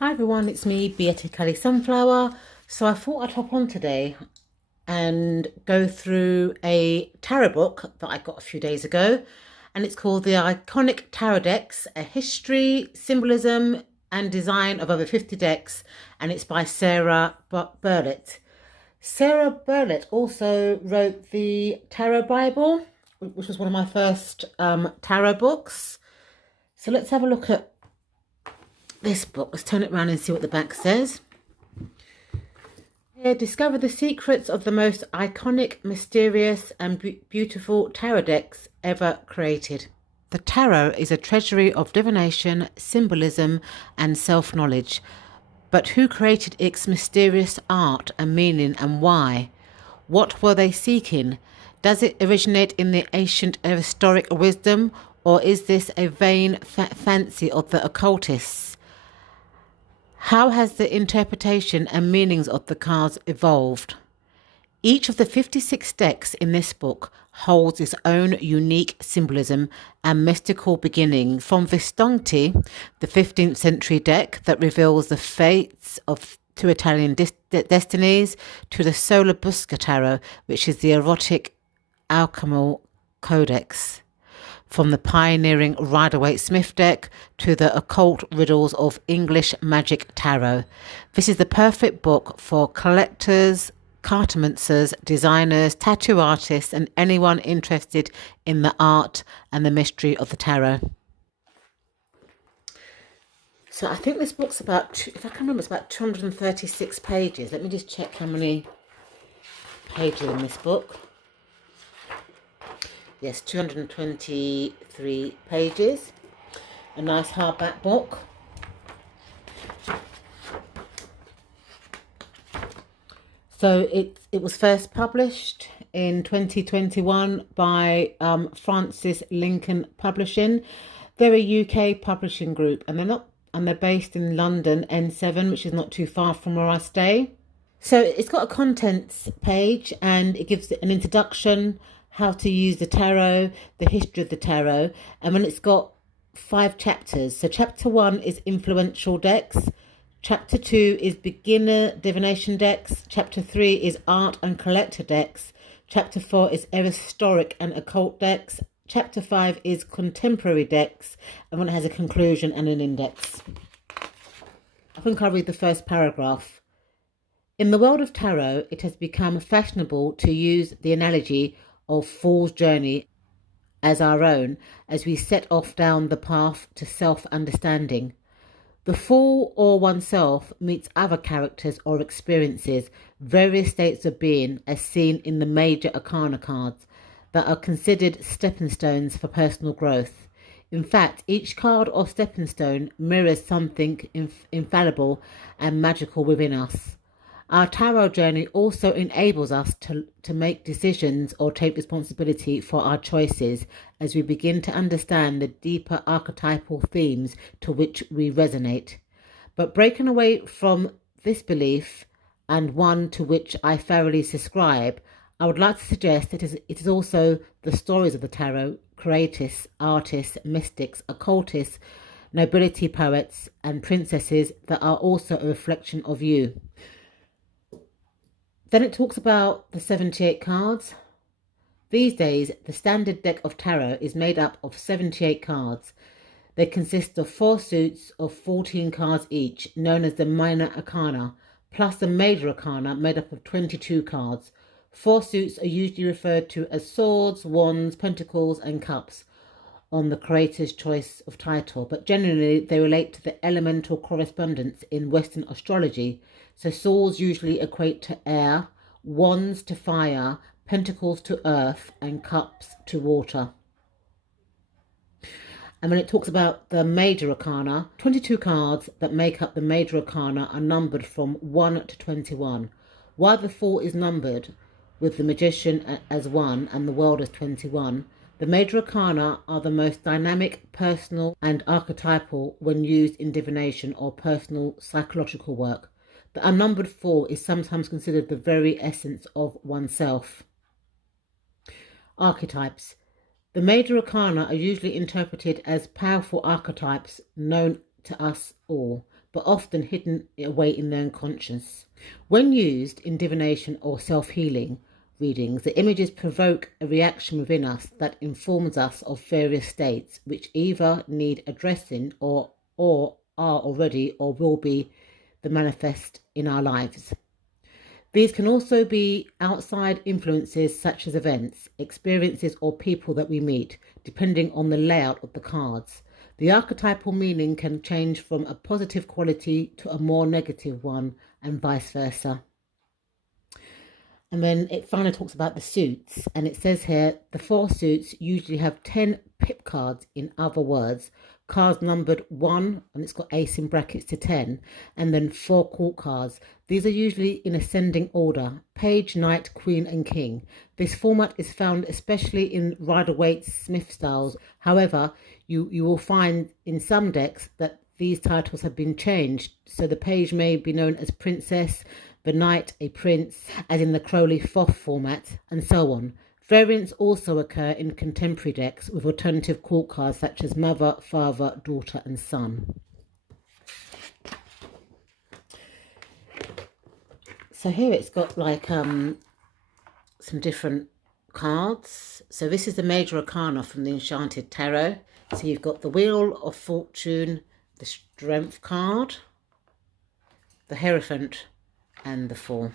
Hi everyone, it's me, Beata Kelly Sunflower. So I thought I'd hop on today and go through a tarot book that I got a few days ago. And it's called The Iconic Tarot Decks, A History, Symbolism and Design of Over 50 Decks. And it's by Sarah Bartlett. Sarah Bartlett also wrote the Tarot Bible, which was one of my first tarot books. So let's have a look at this book. Let's turn it around and see what the back says. Here, discover the secrets of the most iconic, mysterious and beautiful tarot decks ever created. The tarot is a treasury of divination, symbolism and self-knowledge. But who created its mysterious art and meaning, and why? What were they seeking? Does it originate in the ancient historic wisdom, or is this a vain fancy of the occultists? How has the interpretation and meanings of the cards evolved? Each of the 56 decks in this book holds its own unique symbolism and mystical beginning, from Visconti, the 15th century deck that reveals the fates of two Italian destinies, to the Solar Busca Tarot, which is the erotic alchemical codex. From the pioneering Rider-Waite-Smith deck to the occult riddles of English magic tarot. This is the perfect book for collectors, cartomancers, designers, tattoo artists, and anyone interested in the art and the mystery of the tarot. So I think this book's about, if I can remember, it's about 236 pages. Let me just check how many pages in this book. Yes, 223 pages. A nice hardback book. So it was first published in 2021 by Francis Lincoln Publishing. They're a UK publishing group, and they're based in London, N7, which is not too far from where I stay. So it's got a contents page, and it gives an introduction, how to use the tarot, the history of the tarot, and then it's got 5 chapters. So chapter 1 is influential decks, chapter 2 is beginner divination decks, chapter 3 is art and collector decks, chapter 4 is historic and occult decks, chapter 5 is contemporary decks, and then it has a conclusion and an index. I think I'll read the first paragraph. In the world of tarot, it has become fashionable to use the analogy of Fool's journey as our own, as we set off down the path to self-understanding. The Fool, or oneself, meets other characters or experiences, various states of being, as seen in the major Arcana cards, that are considered stepping stones for personal growth. In fact, each card or stepping stone mirrors something infallible and magical within us. Our tarot journey also enables us to make decisions or take responsibility for our choices as we begin to understand the deeper archetypal themes to which we resonate. But breaking away from this belief, and one to which I thoroughly subscribe, I would like to suggest that it is also the stories of the tarot, creatists, artists, mystics, occultists, nobility poets and princesses that are also a reflection of you. Then it talks about the 78 cards. These days, the standard deck of tarot is made up of 78 cards. They consist of 4 suits of 14 cards each, known as the minor arcana, plus the major arcana made up of 22 cards. 4 suits are usually referred to as swords, wands, pentacles and cups on the creator's choice of title, but generally they relate to the elemental correspondence in Western astrology. So swords usually equate to air, wands to fire, pentacles to earth, and cups to water. And when it talks about the major arcana, 22 cards that make up the major arcana are numbered from 1 to 21. While the 4 is numbered with the magician as 1 and the world as 21, the major arcana are the most dynamic, personal and archetypal when used in divination or personal psychological work. The unnumbered 4 is sometimes considered the very essence of oneself. Archetypes. The major arcana are usually interpreted as powerful archetypes known to us all, but but often hidden away in their unconscious. When used in divination or self-healing readings, the images provoke a reaction within us that informs us of various states which either need addressing or are already or will be the manifest in our lives. These can also be outside influences such as events, experiences, or people that we meet, depending on the layout of the cards. The archetypal meaning can change from a positive quality to a more negative one, and vice versa. And then it finally talks about the suits, and it says here the 4 suits usually have 10 pip cards. In other words, cards numbered 1, and it's got ace in brackets to 10, and then 4 court cards. These are usually in ascending order: page, knight, queen, and king. This format is found especially in Rider-Waite's Smith styles. However, you will find in some decks that these titles have been changed, so the page may be known as princess, the knight a prince, as in the Crowley-Foth format, and so on. Variants also occur in contemporary decks with alternative court cards such as mother, father, daughter, and son. So here it's got like some different cards. So this is the major arcana from the Enchanted Tarot. So you've got the Wheel of Fortune, the Strength card, the Hierophant, and the Fool.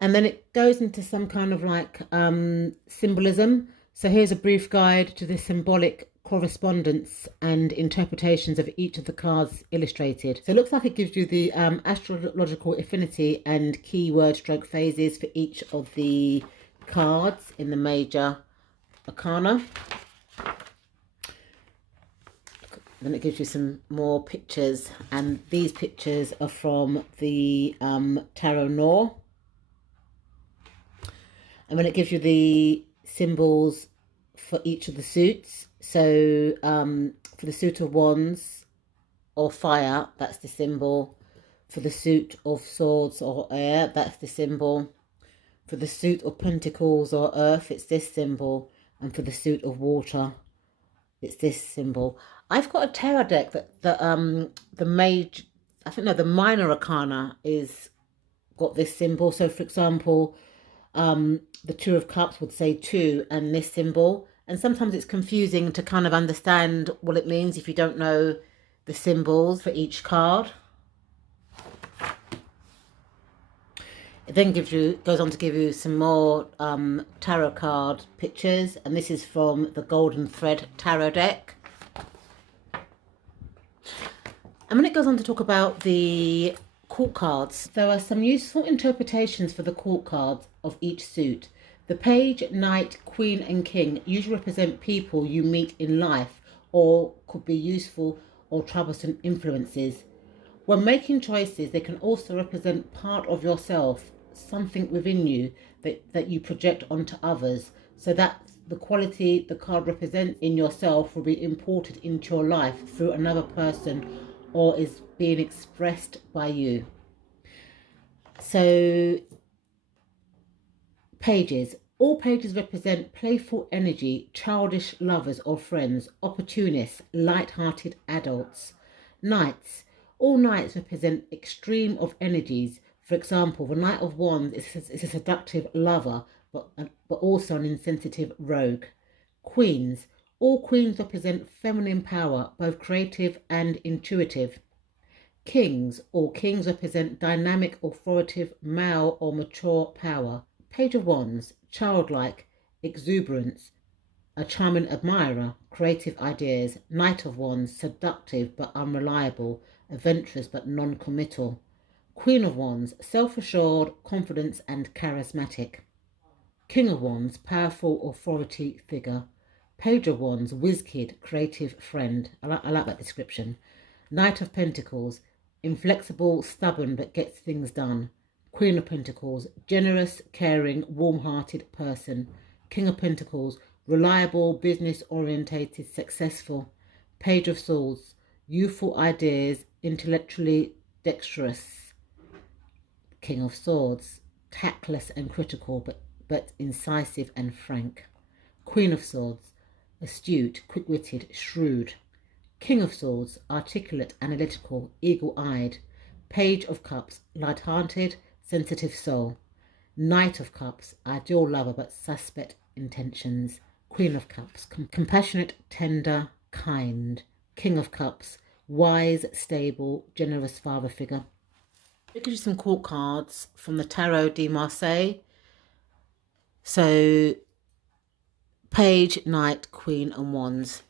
And then it goes into some kind of like symbolism. So here's a brief guide to the symbolic correspondence and interpretations of each of the cards illustrated. So it looks like it gives you the astrological affinity and keyword stroke phases for each of the cards in the major arcana. Then it gives you some more pictures, and these pictures are from the Tarot Nor. And then it gives you the symbols for each of the suits. So for the suit of wands or fire, that's the symbol. For the suit of swords or air, that's the symbol. For the suit of pentacles or earth, it's this symbol. And for the suit of water, it's this symbol. I've got a tarot deck that the minor arcana is got this symbol. So for example, the Two of Cups would say 2 and this symbol. And sometimes it's confusing to kind of understand what it means if you don't know the symbols for each card. It then goes on to give you some more tarot card pictures. And this is from the Golden Thread Tarot deck. And then it goes on to talk about the court cards. There are some useful interpretations for the court cards of each suit. The page, knight, queen, and king usually represent people you meet in life or could be useful or troublesome influences. When making choices, they can also represent part of yourself, something within you that you project onto others, so that the quality the card represents in yourself will be imported into your life through another person or is being expressed by you. So pages. All pages represent playful energy, childish lovers or friends, opportunists, light-hearted adults. Knights. All knights represent extreme of energies. For example, the Knight of Wands is a seductive lover, but also an insensitive rogue. Queens. All queens represent feminine power, both creative and intuitive. Kings. All kings represent dynamic, authoritative, male or mature power. Page of Wands, childlike, exuberance, a charming admirer, creative ideas. Knight of Wands, seductive but unreliable, adventurous but non-committal. Queen of Wands, self-assured, confident and charismatic. King of Wands, powerful authority figure. Page of Wands, whiz kid, creative friend. I like that description. Knight of Pentacles, inflexible, stubborn but gets things done. Queen of Pentacles, generous, caring, warm-hearted person. King of Pentacles, reliable, business-orientated, successful. Page of Swords, youthful ideas, intellectually dexterous. King of Swords, tactless and critical, but incisive and frank. Queen of Swords, astute, quick-witted, shrewd. King of Swords, articulate, analytical, eagle-eyed. Page of Cups, light-hearted, sensitive soul. Knight of Cups, ideal lover but suspect intentions. Queen of Cups, compassionate, tender, kind. King of Cups, wise, stable, generous father figure. Look at some court cards from the Tarot de Marseille. So, Page, Knight, Queen, and Wands.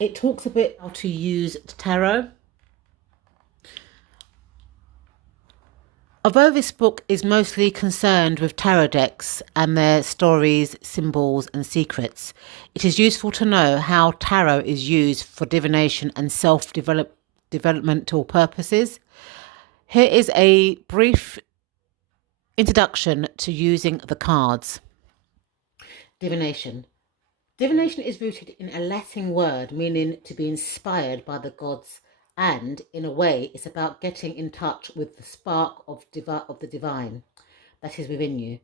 It talks a bit how to use tarot. Although this book is mostly concerned with tarot decks and their stories, symbols, and secrets, it is useful to know how tarot is used for divination and self-developmental purposes. Here is a brief introduction to using the cards. Divination. Divination is rooted in a Latin word meaning to be inspired by the gods, and in a way it's about getting in touch with the spark of the divine that is within you.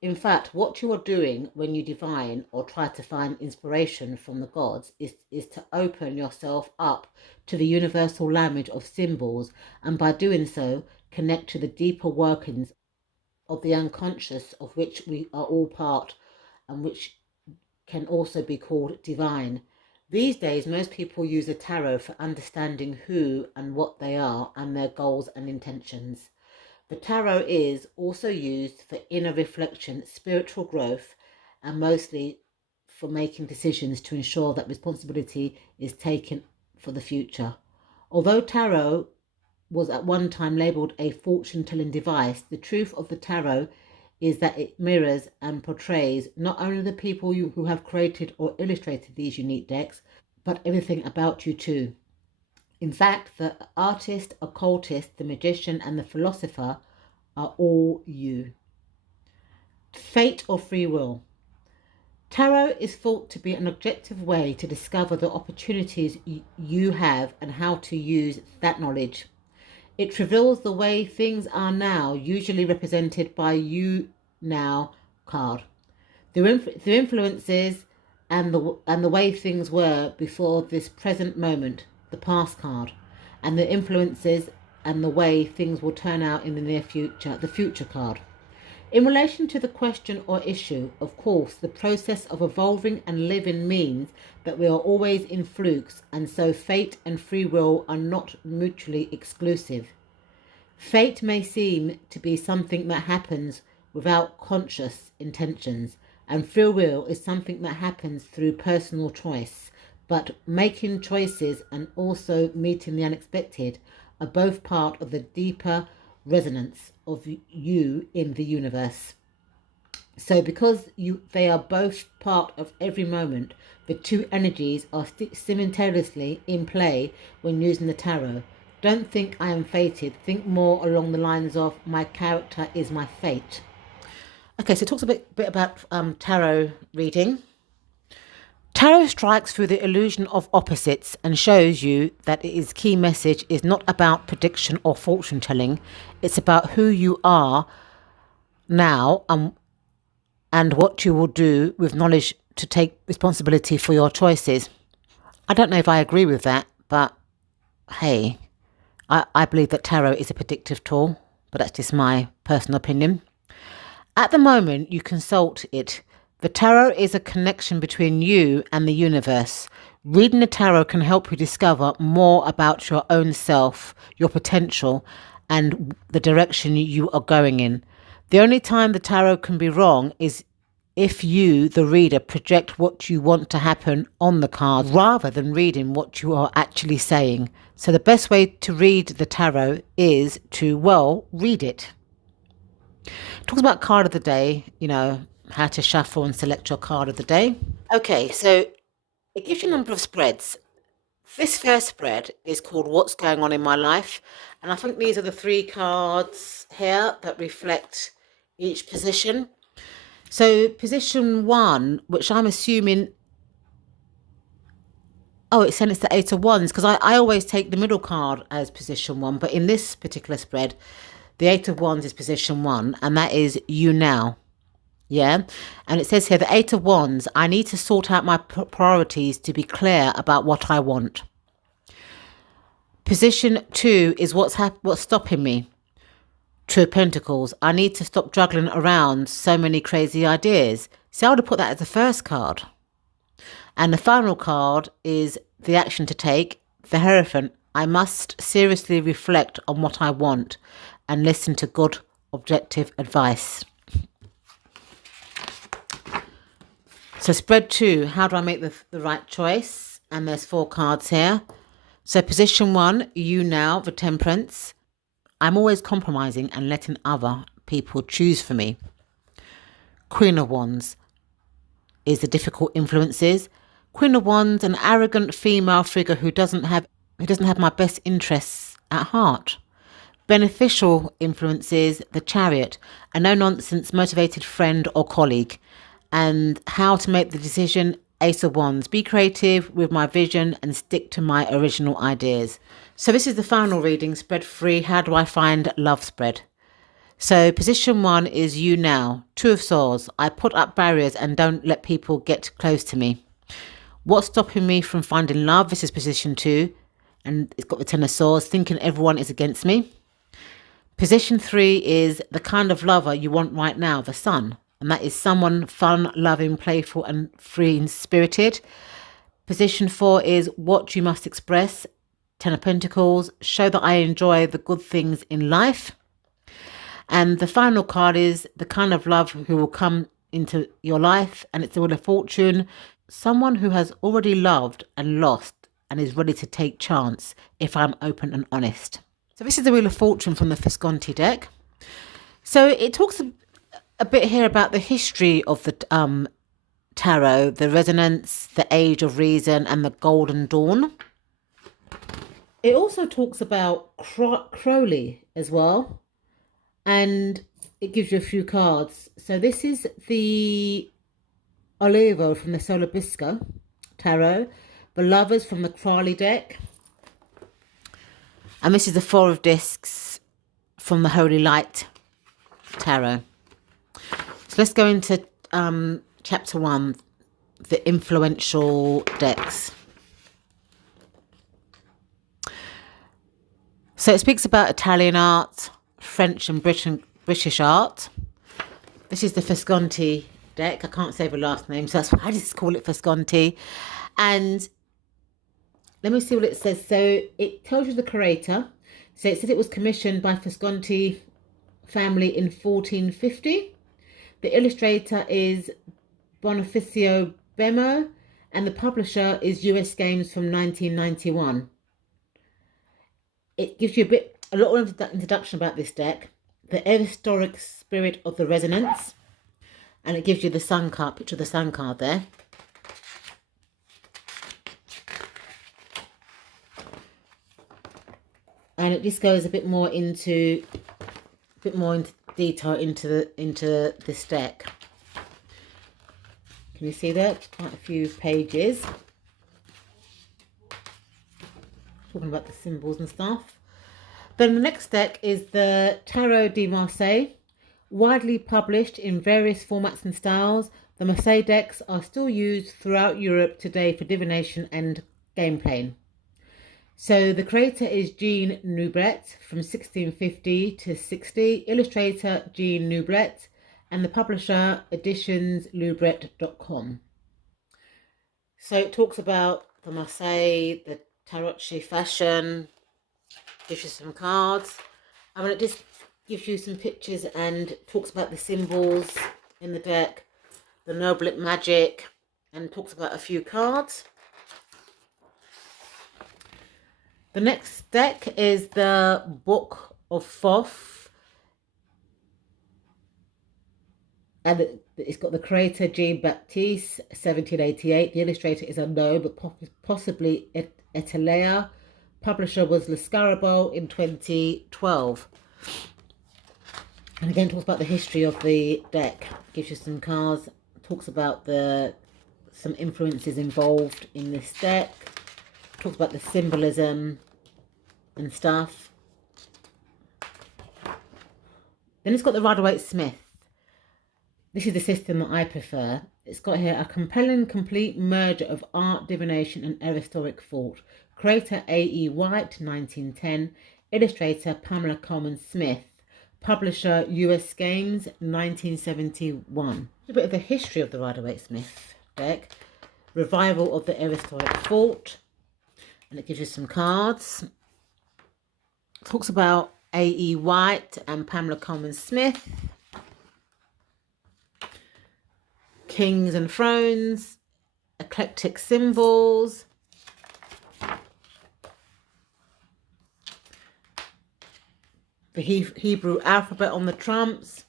In fact, what you are doing when you divine or try to find inspiration from the gods is to open yourself up to the universal language of symbols, and by doing so connect to the deeper workings of the unconscious, of which we are all part, and which can also be called divine. These days, most people use the tarot for understanding who and what they are and their goals and intentions. The tarot is also used for inner reflection, spiritual growth, and mostly for making decisions to ensure that responsibility is taken for the future. Although tarot was at one time labelled a fortune-telling device, the truth of the tarot is that it mirrors and portrays not only the people who have created or illustrated these unique decks, but everything about you too. In fact, the artist, occultist, the magician, and the philosopher are all you. Fate or free will. Tarot is thought to be an objective way to discover the opportunities you have and how to use that knowledge. It reveals the way things are now, usually represented by you now card. The influences and the way things were before this present moment, the past card, and the influences and the way things will turn out in the near future, the future card. In relation to the question or issue, of course, the process of evolving and living means that we are always in flux, and so fate and free will are not mutually exclusive. Fate may seem to be something that happens without conscious intentions, and free will is something that happens through personal choice. But making choices and also meeting the unexpected are both part of the deeper resonance of you in the universe. So because they are both part of every moment, the two energies are simultaneously in play when using the tarot. Don't think I am fated. Think more along the lines of my character is my fate. Okay, so it talks a bit about tarot reading. Tarot strikes through the illusion of opposites and shows you that its key message is not about prediction or fortune telling. It's about who you are now and what you will do with knowledge to take responsibility for your choices. I don't know if I agree with that, but hey, I believe that tarot is a predictive tool, but that's just my personal opinion. At the moment you consult it, the tarot is a connection between you and the universe. Reading the tarot can help you discover more about your own self, your potential, and the direction you are going in. The only time the tarot can be wrong is if you, the reader, project what you want to happen on the card rather than reading what you are actually saying. So the best way to read the tarot is to, well, read it. Talks about card of the day, how to shuffle and select your card of the day. Okay, so it gives you a number of spreads. This first spread is called What's Going On in My Life, and I think these are the 3 cards here that reflect each position. So position 1, which I'm assuming, it said it's the 8 of Wands, because I always take the middle card as position 1, but in this particular spread, the 8 of Wands is position 1, and that is you now. Yeah. And it says here, the Eight of Wands, I need to sort out my priorities to be clear about what I want. Position 2 is what's stopping me. Two of Pentacles, I need to stop juggling around so many crazy ideas. See, I would have put that as the first card. And the final card is the action to take, the Hierophant. I must seriously reflect on what I want and listen to good, objective advice. So spread 2, how do I make the right choice? And there's 4 cards here. So position 1, you now, the Temperance. I'm always compromising and letting other people choose for me. Queen of Wands is the difficult influences. Queen of Wands, an arrogant female figure who doesn't have my best interests at heart. Beneficial influences, the Chariot, a no-nonsense motivated friend or colleague. And how to make the decision, Ace of Wands. Be creative with my vision and stick to my original ideas. So this is the final reading, spread 3. How do I find love spread? So position 1 is you now. 2 of Swords. I put up barriers and don't let people get close to me. What's stopping me from finding love? This is position 2. And it's got the 10 of Swords, thinking everyone is against me. Position 3 is the kind of lover you want right now, the Sun. And that is someone fun, loving, playful, and free-spirited. Position 4 is what you must express, 10 of Pentacles. Show that I enjoy the good things in life. And the final card is the kind of love who will come into your life. And it's the Wheel of Fortune. Someone who has already loved and lost and is ready to take chance if I'm open and honest. So this is the Wheel of Fortune from the Fisconti deck. So it talks a bit here about the history of the tarot, the resonance, the age of reason, and the golden dawn. It also talks about Crowley as well, and it gives you a few cards. So this is the Olivo from the Solar Bisca tarot, the Lovers from the Crowley deck, and this is the 4 of Discs from the Holy Light tarot. So let's go into chapter 1, the influential decks. So it speaks about Italian art, French and British art. This is the Fisconti deck. I can't say the last name, so that's why I just call it Fisconti. And let me see what it says. So it tells you the creator. So it says it was commissioned by Fisconti family in 1450. The illustrator is Bonifacio Bemo, and the publisher is US Games from 1991. It gives you a lot of introduction about this deck, the historic spirit of the resonance, and it gives you the sun card, picture of the sun card there. And it just goes a bit more into detail into this deck. Can you see that? Quite a few pages. Talking about the symbols and stuff. Then the next deck is the Tarot de Marseille, widely published in various formats and styles. The Marseille decks are still used throughout Europe today for divination and game playing. So the creator is Jean Nubret from 1650 to 60, illustrator Jean Nubret, and the publisher editionsnubret.com. So it talks about the Marseille, the Tarocchi fashion, gives you some cards. I mean, it just gives you some pictures and talks about the symbols in the deck, the Noblet magic, and talks about a few cards. The next deck is the Book of Thoth, and it's got the creator Jean Baptiste, 1788. The illustrator is unknown, but possibly Etalea. Publisher was Scarable in 2012. And again, talks about the history of the deck. Gives you some cards. Talks about some influences involved in this deck. Talks about the symbolism and stuff. Then it's got the Rider-Waite Smith. This is the system that I prefer. It's got here a compelling, complete merger of art, divination, and historic thought. Creator A.E. White, 1910. Illustrator Pamela Coleman Smith. Publisher US Games, 1971. A bit of the history of the Rider-Waite-Smith deck. Revival of the historic thought. And it gives you some cards. It talks about A.E. White and Pamela Coleman Smith. Kings and thrones, eclectic symbols, the Hebrew alphabet on the trumps.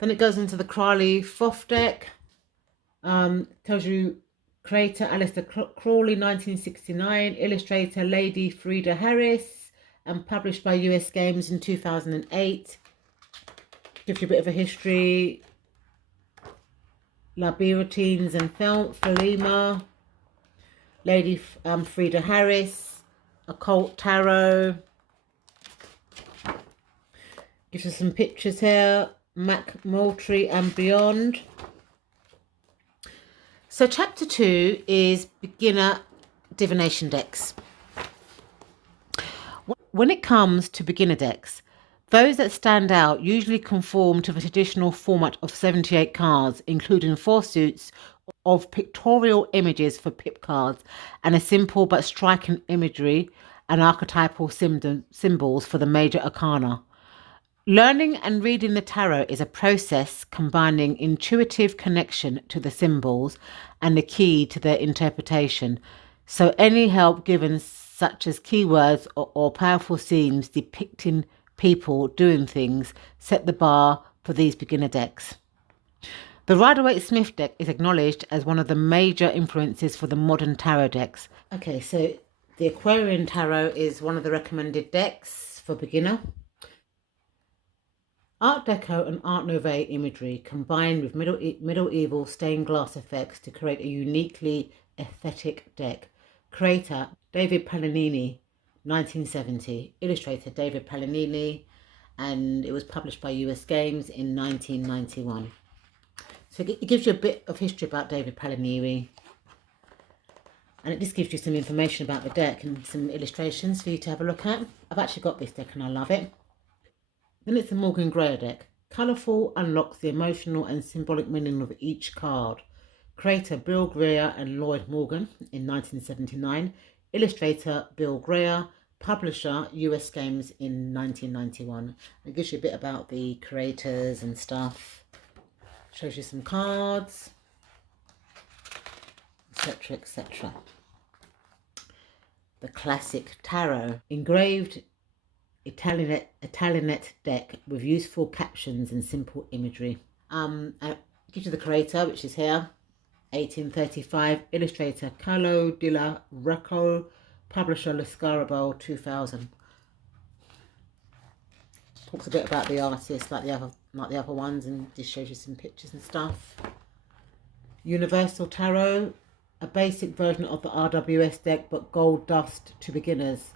Then it goes into the Crowley-Foff deck. Tells you creator Alistair Crawley, 1969, illustrator Lady Frida Harris, and published by US Games in 2008. Gives you a bit of a history. Labyrinthines and Thelema, Lady Frida Harris, Occult Tarot. Gives us some pictures here, Mac Moultrie and beyond. So chapter 2 is beginner divination decks. When it comes to beginner decks, those that stand out usually conform to the traditional format of 78 cards, including 4 suits of pictorial images for pip cards and a simple but striking imagery and archetypal symbols for the major arcana. Learning and reading the tarot is a process combining intuitive connection to the symbols and the key to their interpretation. So any help given, such as keywords or powerful scenes depicting people doing things, set the bar for these beginner decks. The Rider-Waite-Smith deck is acknowledged as one of the major influences for the modern tarot decks. Okay, so the Aquarian Tarot is one of the recommended decks for beginner. Art Deco and Art Nouveau imagery combined with medieval stained glass effects to create a uniquely aesthetic deck. Creator David Pallanini, 1970. Illustrator David Pallanini, and it was published by US Games in 1991. So it gives you a bit of history about David Pallanini, and it just gives you some information about the deck and some illustrations for you to have a look at. I've actually got this deck and I love it. Then it's the Morgan Greer deck. Colourful unlocks the emotional and symbolic meaning of each card. Creator Bill Greer and Lloyd Morgan in 1979. Illustrator Bill Greer. Publisher US Games in 1991. It gives you a bit about the creators and stuff. Shows you some cards, etc, etc. The classic tarot. Engraved Italianate deck with useful captions and simple imagery. It gives you the creator, which is here, 1835. Illustrator Carlo Della Rocco. Publisher Scarable, 2000. Talks a bit about the artist, like the other ones, and just shows you some pictures and stuff. Universal Tarot, a basic version of the RWS deck, but gold dust to beginners.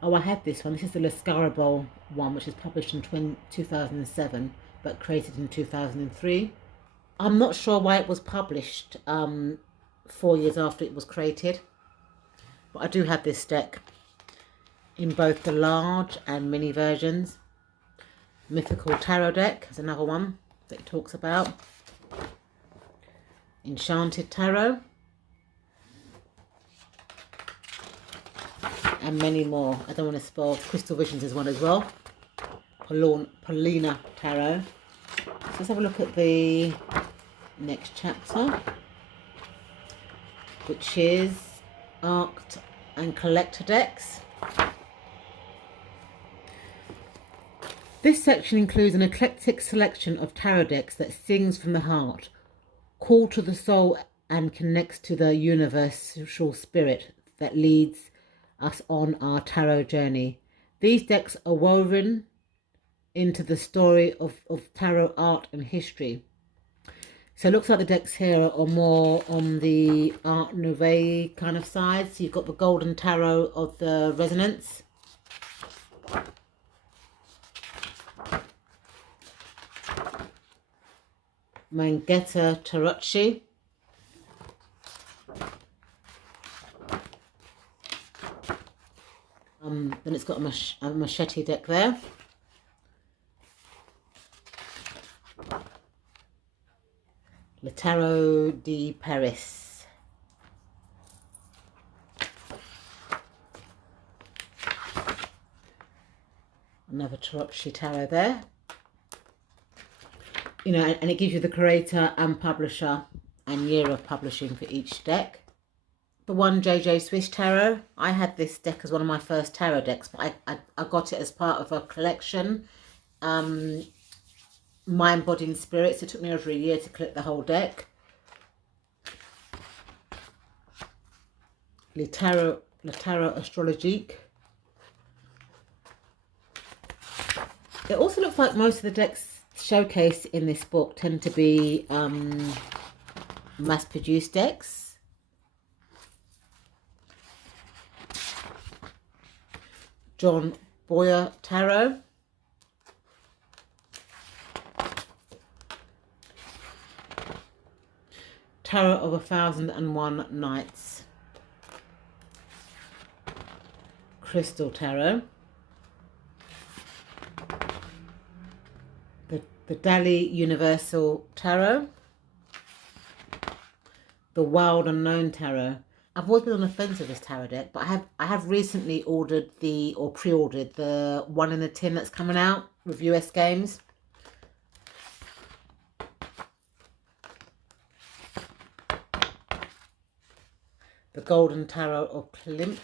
Oh, I had this one. This is the Scarable one, which is published in 2007, but created in 2003. I'm not sure why it was published 4 years after it was created. But I do have this deck in both the large and mini versions. Mythical Tarot deck is another one that it talks about. Enchanted Tarot. And many more. I don't want to spoil. Crystal Visions is one as well. Paulina Tarot. So let's have a look at the next chapter, which is Arced and Collector decks. This section includes an eclectic selection of tarot decks that sings from the heart, call to the soul, and connects to the universal spirit that leads us on our tarot journey. These decks are woven into the story of tarot art and history. So it looks like the decks here are more on the Art Nouveau kind of side. So you've got the Golden Tarot of the Resonance. Manggetta Tarocchi. Then it's got a machete deck there. Le Tarot de Paris. Another Tarocchi tarot there. You know, and it gives you the creator and publisher and year of publishing for each deck. The one JJ Swiss Tarot. I had this deck as one of my first tarot decks, but I got it as part of a collection. Mind-Body Spirits. It took me over a year to collect the whole deck. Le Tarot Astrologique. It also looks like most of the decks showcased in this book tend to be mass-produced decks. John Boyer Tarot. Tarot of 1001 Nights. Crystal Tarot. The Dali Universal Tarot. The Wild Unknown Tarot. I've always been on the fence with this tarot deck, but I have recently ordered pre-ordered the one in a tin that's coming out with US games. The Golden Tarot of Klimt.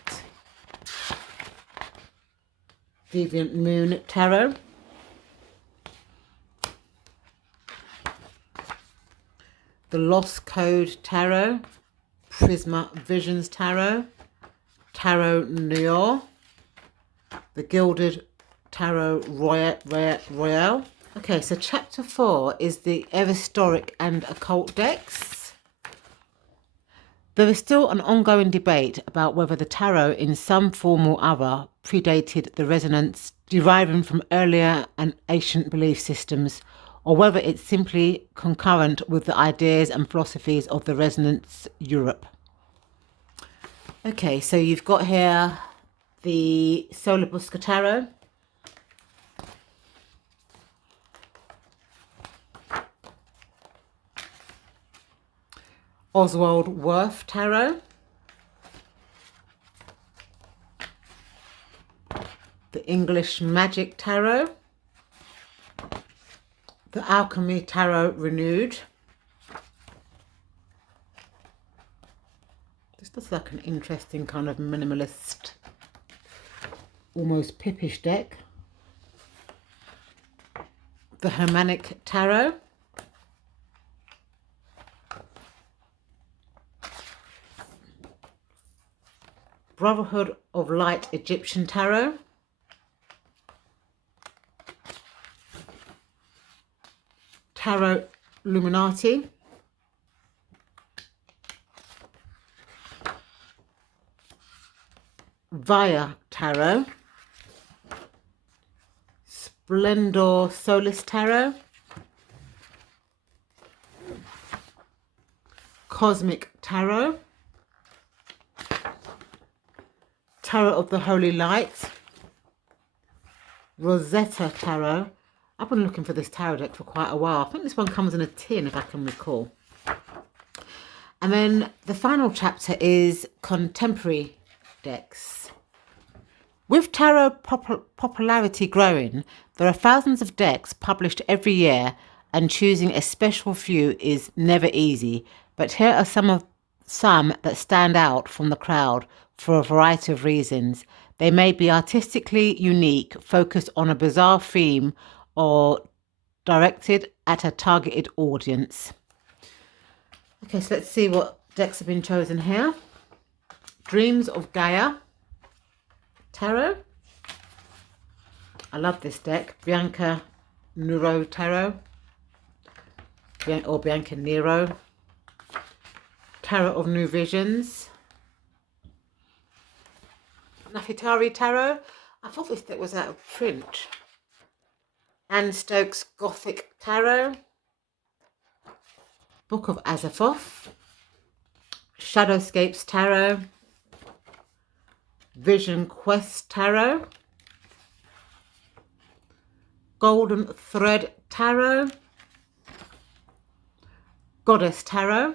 Deviant Moon Tarot. The Lost Code Tarot. Prisma Visions Tarot. Tarot Noir. The Gilded Tarot Royale. Okay, so chapter 4 is the Historic and Occult decks. There is still an ongoing debate about whether the tarot in some form or other predated the resonance deriving from earlier and ancient belief systems, or whether it's simply concurrent with the ideas and philosophies of the Resonance Europe. Okay, so you've got here the Solibusca Tarot. Oswald Worth Tarot. The English Magic Tarot. The Alchemy Tarot Renewed. This looks like an interesting kind of minimalist, almost pippish deck. The Hermanic Tarot. Brotherhood of Light Egyptian Tarot. Tarot Illuminati. Via Tarot. Splendor Solis Tarot. Cosmic Tarot. Tarot of the Holy Light. Rosetta Tarot. I've been looking for this tarot deck for quite a while. I think this one comes in a tin, if I can recall. And then the final chapter is contemporary decks. With tarot popularity growing, there are thousands of decks published every year, and choosing a special few is never easy. But here are some that stand out from the crowd for a variety of reasons. They may be artistically unique, focused on a bizarre theme, or directed at a targeted audience. Okay, so let's see what decks have been chosen here. Dreams of Gaia Tarot. I love this deck. Bianca Nero Tarot. Or Bianca Nero. Tarot of New Visions. Nafitari Tarot. I thought this deck was out of print. Anne Stokes Gothic Tarot. Book of Azathoth, Shadowscapes Tarot, Vision Quest Tarot, Golden Thread Tarot, Goddess Tarot.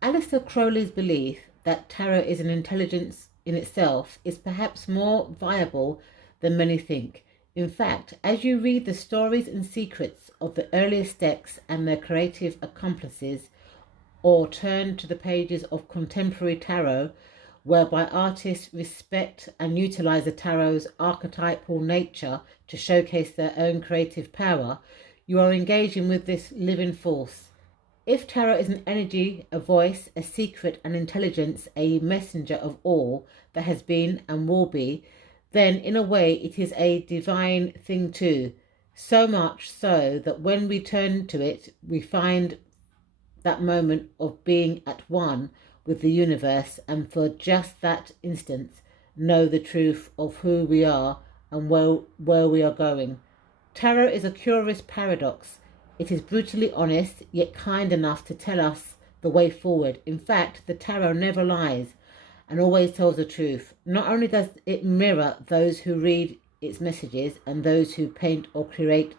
Aleister Crowley's belief that tarot is an intelligence in itself is perhaps more viable than many think. In fact, as you read the stories and secrets of the earliest decks and their creative accomplices, or turn to the pages of contemporary tarot, whereby artists respect and utilize the tarot's archetypal nature to showcase their own creative power, you are engaging with this living force. If tarot is an energy, a voice, a secret, an intelligence, a messenger of all that has been and will be, then in a way it is a divine thing too. So much so that when we turn to it, we find that moment of being at one with the universe, and for just that instant know the truth of who we are and where we are going. Tarot is a curious paradox. It is brutally honest, yet kind enough to tell us the way forward. In fact, the tarot never lies and always tells the truth. Not only does it mirror those who read its messages and those who paint or create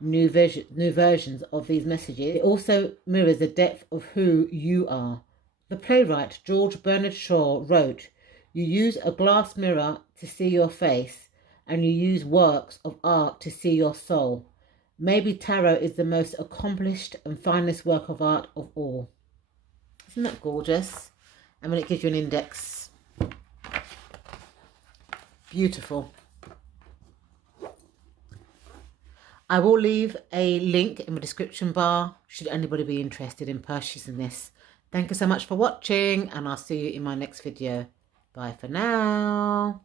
new versions of these messages, it also mirrors the depth of who you are. The playwright George Bernard Shaw wrote, "You use a glass mirror to see your face, and you use works of art to see your soul." Maybe tarot is the most accomplished and finest work of art of all. Isn't that gorgeous? And when it gives you an index. Beautiful. I will leave a link in the description bar should anybody be interested in purchasing this. Thank you so much for watching, and I'll see you in my next video. Bye for now.